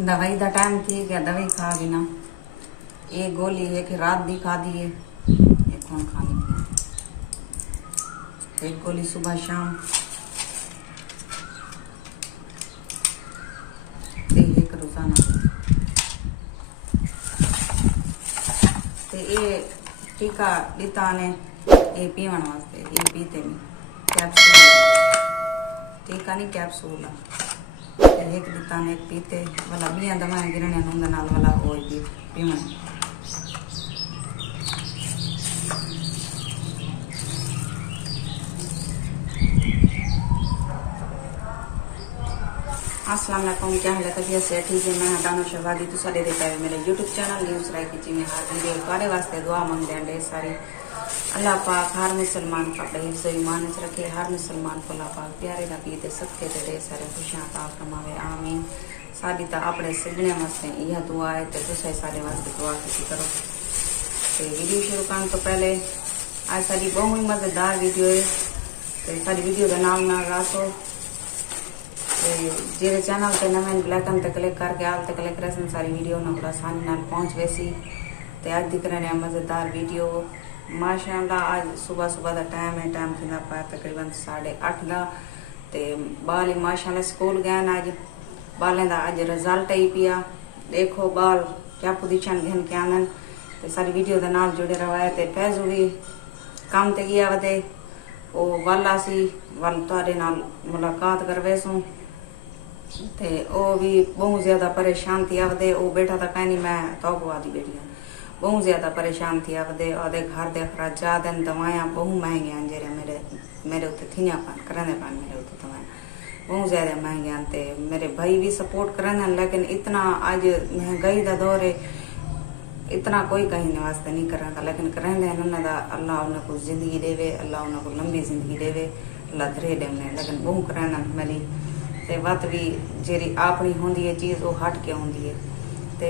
दवाई का टाइम थी क्या दवाई खा भी ना। एक गोली है कि रात भी खा दी है, एक कौन खानी थी। एक गोली सुबह शाम एक रोजाना। ते ये टीका लीता ने ये पीवन वास्ते ये पीते नहीं कैप्सूल टीका नहीं कैप्सूल एक लीता ने एक पीते वाला बिया दवाएं गिरने नूंद नाल वाला वो भी पीवन। अस्सलाम वालेकुम, क्या हाल है? तबीयत से ठीक है? मैं हटानो शहबादी तो सारे देखा है मेरे यूट्यूब चैनल न्यूज़ राय की में हर वीडियो बारे वास्ते दुआ मंगते हैं ढेर सारी। अल्लाह पाक हर मुसलमान का अपने हिफ्ज़ ईमान च रखे, हर मुसलमान को अल्लाह पाक प्यारे नबी दे सबके ते ढेर सारे खुशियां अता फरमावे आमीन। साडी तो अपने सजने वास्ते यह दुआ है तो तुम सारे वास्ते दुआ की करो। तो वीडियो शुरू करने तो पहले आज साड़ी बहुत ही मज़ेदार वीडियो है तो सारी वीडियो का नाम ना रासो जेरे चैनल पे नवे ब्लैकन ते क्लिक करके आल ते क्लिक करे सारी वीडियो ना बड़ा आसानी नाल पहुंच वैसी। तो आज दिख रहे हैं मज़ेदार वीडियो माशाअल्लाह। आज सुबह सुबह का टाइम है, टाइम थी पाया तकरीबन 8:30 का। तो बाल माशाअल्लाह स्कूल गए आज बालें का अज रिजल्ट ही पिया। देखो बाल क्या पोजीशन घन के आनन तो सारी वीडियो के नाल जुड़े रहा। तो फैजू भी काम ते गया वधे वो वाला सी वाल तुहाडे नाल मुलाकात करवेसूँ। ते वो भी बहुत ज्यादा परेशान थी आवदे वो बैठा था कहीं नहीं मैं तो आदि बैठी बहुत ज्यादा परेशान थी आवदे आदे घर दे अखराजात दवाएं बहुत महंगे हैं जेरे मेरे उत्ते थी पान करने पान मेरे उत्ते दवाएं बहुत ज्यादा महंगे हैं। ते मेरे भाई भी सपोर्ट करने लेकिन इतना आज महंगाई का दौर है इतना कोई कहीं वास्ते नहीं करेंगे लेकिन करेंगे उन्होंने अल्लाह उन्हें को जिंदगी देवे, अल्लाह उन्हें को लंबी जिंदगी देवे, अल्लाह धरे देने लेकिन बहुत करेंगे मेरी ते वत भी जेरी अपनी होंगी है चीज़ वो हट के होंगी है। तो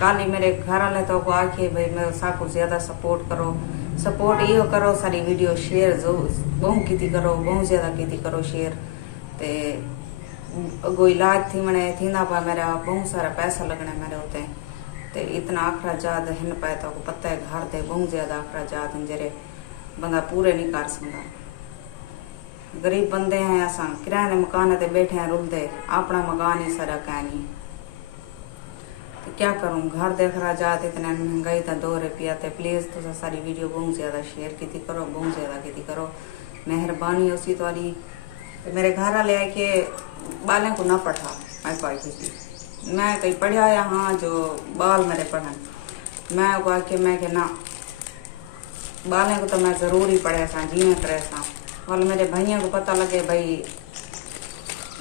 कल ही मेरे घर वाले तो को आखिए भाई मैं साकू ज्यादा सपोर्ट करो, सपोर्ट यो करो सारी वीडियो शेयर जो बहुत की करो, बहुत ज्यादा की करो शेयर। तो अगो इलाज थी मैंने थी ना पा मेरा बहुत सारा पैसा लगना मेरे उते ते इतना अखराजात हिन पाए तो पता है घर दे बहुत ज्यादा अखराजात हैं जेरे बंदा पूरे नहीं कर सकता। गरीब बंदे हैं असा किराए मकान ते बैठे हैं रुलते अपना मकान ही सारा कहनी तो क्या करूँ घर दे अखराजात इतने महंगाई का दौर है पिया। तो प्लीज तो सारी वीडियो बहुत ज्यादा शेयर की करो, बहुत ज्यादा की करो मेहरबानी उसी तुम्हारी। तो मेरे घर वाले आए के बालें को ना पढ़ा मैं पाई थी मैं कहीं पढ़ा यहाँ जो बाल मेरे पढ़न मैं को आके मैं के ना बालें को तो मैं जरूर ही पढ़े सा जी में करे सा वाल मेरे भैया को पता लगे भाई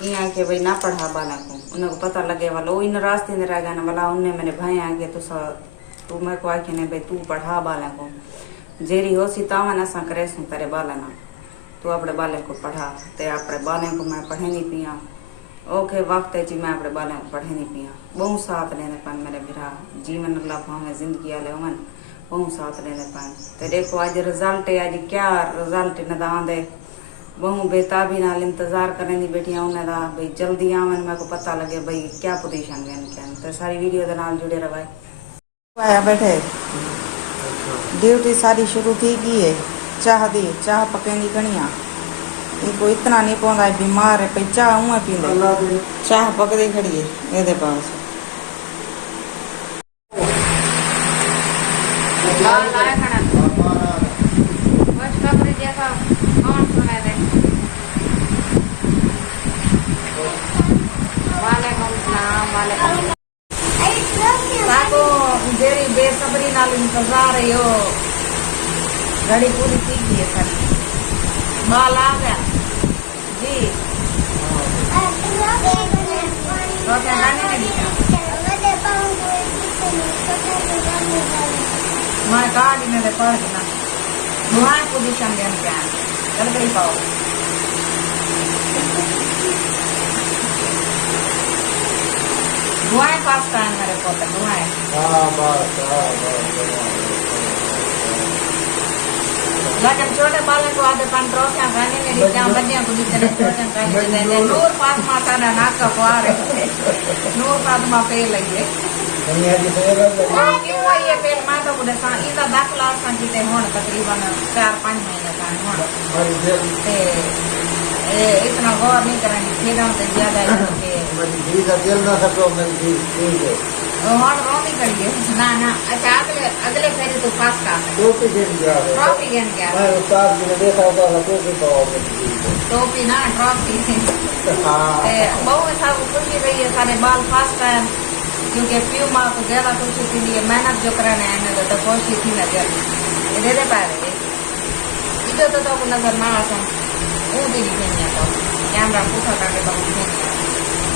यहाँ के भाई ना पढ़ा बाला को उन्हें को पता लगे वाला वो इन रास्ते में रह गया ना वाला उन्हें मेरे भाई आगे तो तू मैं को आके नहीं भाई तू पढ़ा बाला को जेरी हो सी तावन असा करे सू तेरे बाला ना तू अपने बाले को पढ़ा। ते अपने बाले को मैं पढ़े नहीं पिया ओके वक्त है जी मैं अपने बाले को पढ़े नहीं पिया बहुत साथ लेने पान मेरे बिरा जीवन अल्लाह भावे जिंदगी आले मन बहुत साथ लेने पान। तो देखो आज रिजल्ट है आज क्या रिजल्ट न दे बहुत बेताबी नाल इंतजार करने दी बैठी उन्हें दा भाई जल्दी आवन मेरे को पता लगे भाई क्या पोजीशन गए क्या। तो सारी वीडियो के नाल जुड़े रहे आया बैठे ड्यूटी सारी शुरू थी गई है चाह दी चाह पकेंदी कनिया इनको इतना नहीं पौधा बीमार है भाई चाह उँ पींदे चाह पकदी खड़ी है ये पास जेरी बेसब्री नाल इंतजार है यो घड़ी पूरी थी गई है सारी बाल आ गया जी मैं गाड़ी में पढ़ देना दुआएं पोजीशन देन क्या चल गई पाओ दुआएं पास टाइम मेरे पोते दुआएं लेकिन छोटे बालक को आधे 5 ट्रॉफियां खाने ने दी क्या बन्ने को जितने ट्रॉफियां खाने दे नूर फातिमा सारा नाक का पार नूर फातिमा पे लगे दुनिया की सेवा क्यों ये पे मां तो बुढ़े सा इदा दाखला संगीते होण तकरीबन 4-5 महीने का होण ते इतना गौर नहीं करनी खेदों से ज्यादा है कि जी का दिल ना सको मैं ठीक है और रोमी करिए ना ना अच्छा अगले फेरे तो पास का टोपी देन गया ट्रॉफी गेन क्या मैं उस्ताद जी ने देखा होगा टोपी पाओगे टोपी ना ट्रॉफी हां बहुत सब खुशी रही है सारे बाल फास्ट है क्योंकि प्यू माँ को ज्यादा खुशी थी लिए मेहनत जो कराने आने तो खुशी थी ना जब दे दे पाए इधर तो नजर ना आसा वो भी नहीं आता कैमरा पूछा करके तो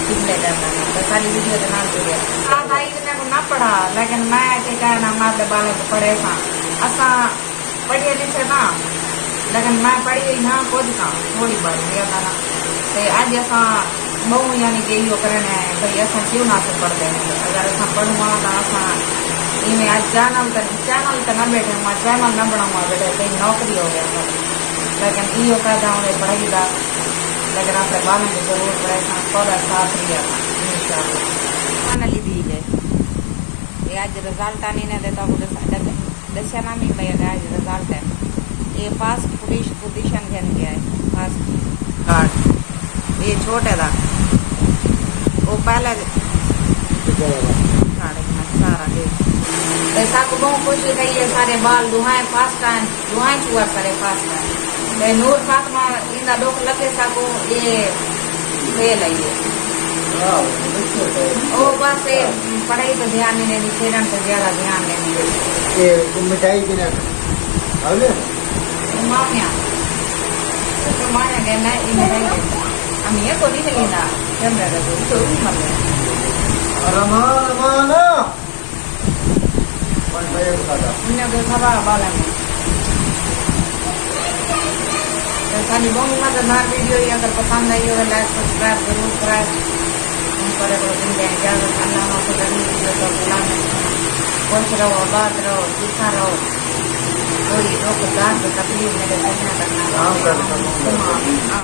पिछले जाता तो सारी वीडियो के नाम जुड़े भाई इतने को ना पढ़ा लेकिन मैं के कहना हमारे बालक को पढ़े था असा पढ़िए लिखे ना लेकिन मैं पढ़ी ना कुछ का थोड़ी बार था ना तो आज असा बहु यानी कि यो करना है भाई असा क्यों ना से पढ़ते हैं अगर असा पढ़ूंगा तो असा इनमें आज चैनल तो ना बैठे हुआ चैनल न बनाऊंगा बैठे कहीं नौकरी हो गया लेकिन यो कहता हूँ पढ़ाई का लेकिन अपने बालों की जरूर पड़े थोड़ा साथ लिया फाइनली दी है ये आज रिजल्ट आने ने देता दशा नाम ही भाई आज रिजल्ट है ये फर्स्ट पोजीशन घेन गया है फर्स्ट कार्ड ये छोटे था वो पहले सारा ऐसा को बहुत खुशी रही है सारे बाल दुहाए फर्स्ट टाइम दुहाए चुआ सारे फर्स्ट टाइम नूर फातिमा इंदा डोक लगे साको ये फेल है ये ओ बस ये पढ़ाई तो ध्यान नहीं देनी खेलन से ज्यादा ध्यान देनी ये मिठाई भी ना आवले मामिया तो माया के ना इन मिठाई हम ये को नहीं लेना कैमरा का तो मत रमान कौन भाई खाता उन्हें को खबा बाला में सानी बहुत मजेदार वीडियो है अगर पसंद आई हो लाइक सब्सक्राइब जरूर कराएं पर दिन में इजाजत अल्लाह को करनी वीडियो को बुलाने खुश रहो आबाद रहो सीखा रहो कोई रोक दार तकलीफ मेरे करना